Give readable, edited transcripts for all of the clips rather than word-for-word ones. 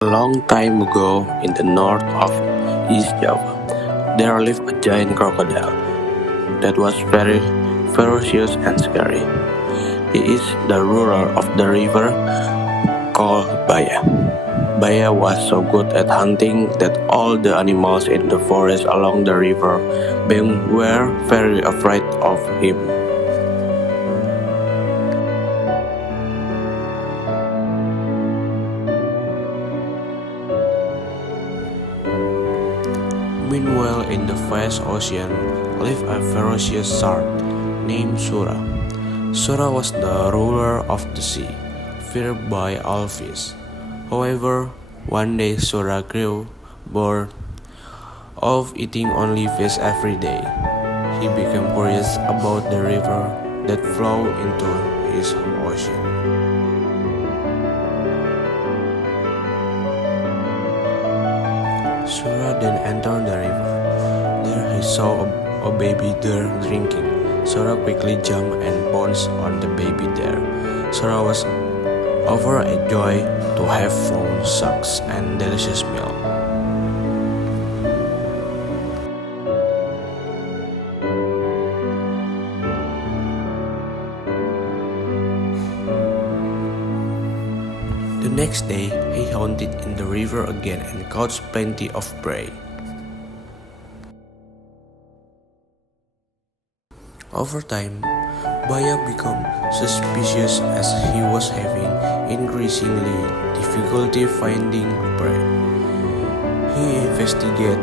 A long time ago, in the north of East Java, there lived a giant crocodile that was very ferocious and scary. He is the ruler of the river called Baya. Baya was so good at hunting that all the animals in the forest along the river were very afraid of him. Meanwhile, in the vast ocean lived a ferocious shark named Sura. Sura was the ruler of the sea, feared by all fish. However, one day Sura grew bored of eating only fish every day. He became curious about the river that flowed into his ocean. Sura then entered the river. There he saw a baby deer drinking. Sura quickly jumped and pounced on the baby deer. Sura was overjoyed to have found such and delicious meal. The next day, he hunted in the river again and caught plenty of prey. Over time, Baya became suspicious as he was having increasingly difficulty finding prey. He investigated.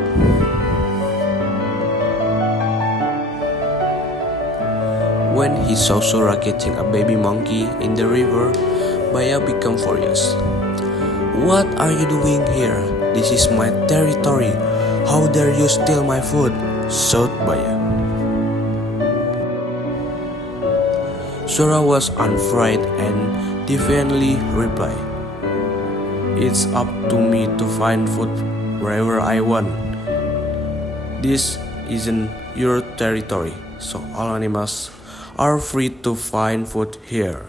When he saw Sura catching a baby monkey in the river, Baya became furious. "What are you doing here? This is my territory. How dare you steal my food?" shouted Baya. Sura was unafraid and defiantly replied, "It's up to me to find food wherever I want. This isn't your territory, so all animals are free to find food here."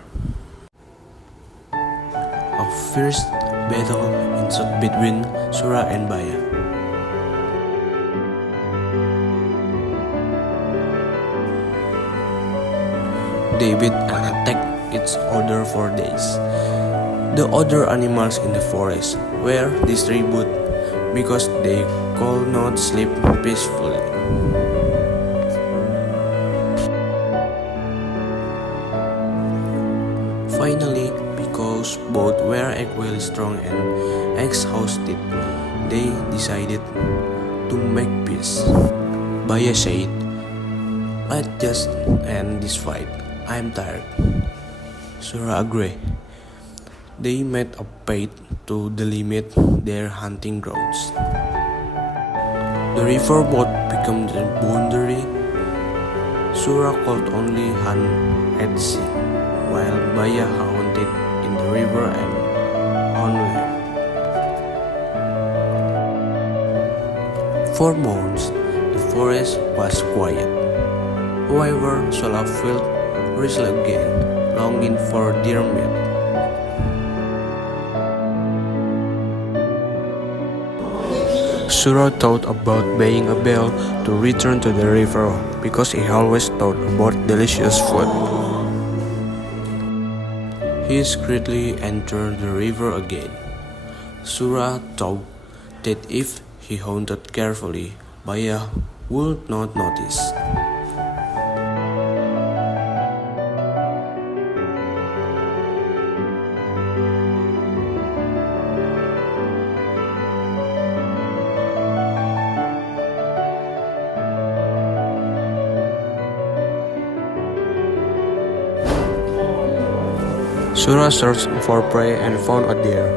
A fierce battle ensued between Sura and Baya. They beat and attacked each other for days. The other animals in the forest were disturbed because they could not sleep peacefully. Finally, because both were equally strong and exhausted, they decided to make peace. Baya said, "Let's just end this fight. I'm tired." Sura agreed. They made a pact to delimit their hunting grounds. The river both became the boundary. Sura could only hunt at sea, while Baya hunted in the river and on land. For months, the forest was quiet. However, Sura felt restless again, longing for deer meat. Sura thought about buying a bell to return to the river because he always thought about delicious food. He secretly entered the river again. Sura thought that if he hunted carefully, Baya would not notice. Sura searched for prey and found a deer.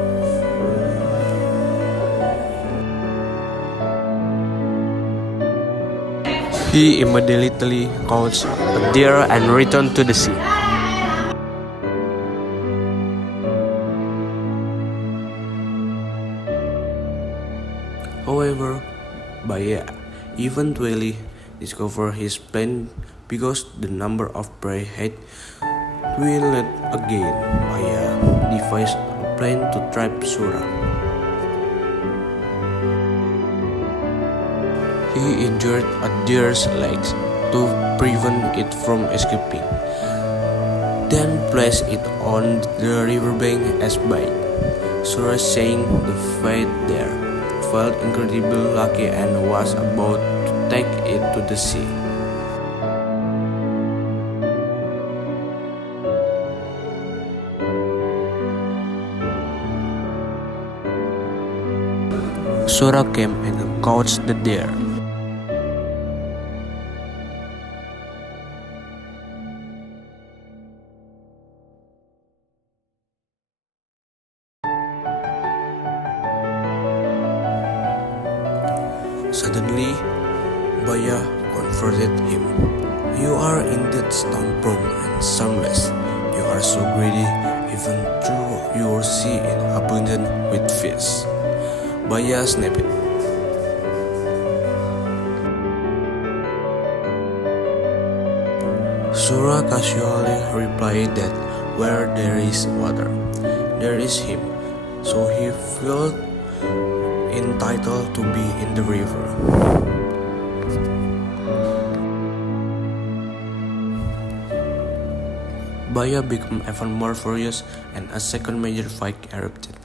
He immediately caught a deer and returned to the sea. However, Baya eventually discovered his plan because the number of prey had dwindled again. Baya devised a plan to trap Sura. He injured a deer's legs to prevent it from escaping, then placed it on the riverbank as bait. Sura, saying the fate there, felt incredibly lucky and was about to take it to the sea. Sura came and caught the deer. Suddenly, Baya confronted him. "You are indeed stone-prone and sunless. You are so greedy, even though your sea is abundant with fish." Baya snapped. Sura casually replied that where there is water, there is him, so he felt entitled to be in the river. Baya became even more furious and a second major fight erupted.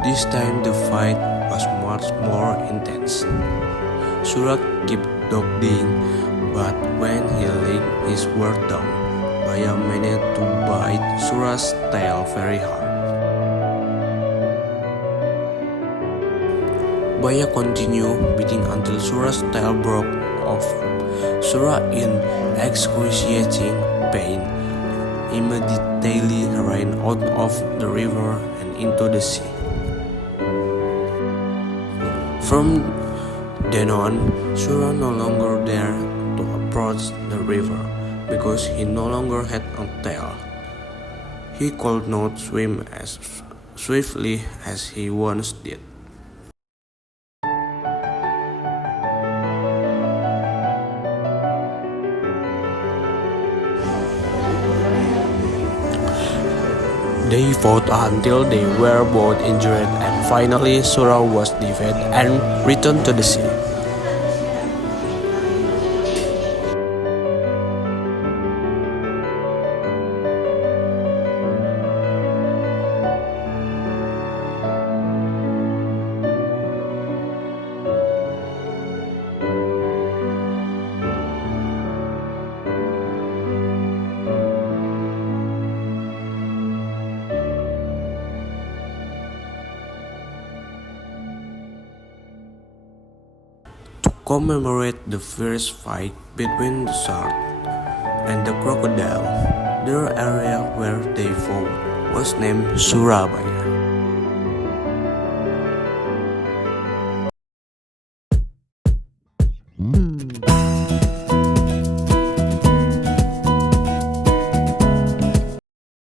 This time the fight was much more intense. Sura kept dodging, but when he laid his sword down, Baya managed to bite Sura's tail very hard. Baya continued beating until Sura's tail broke off. Sura, in excruciating pain, immediately ran out of the river and into the sea. From then on, Sura no longer dared to approach the river because he no longer had a tail. He could not swim as swiftly as he once did. They fought until they were both injured, and finally Sura was defeated and returned to the sea. Commemorate the first fight between the shark and the crocodile, the area where they fought was named Surabaya.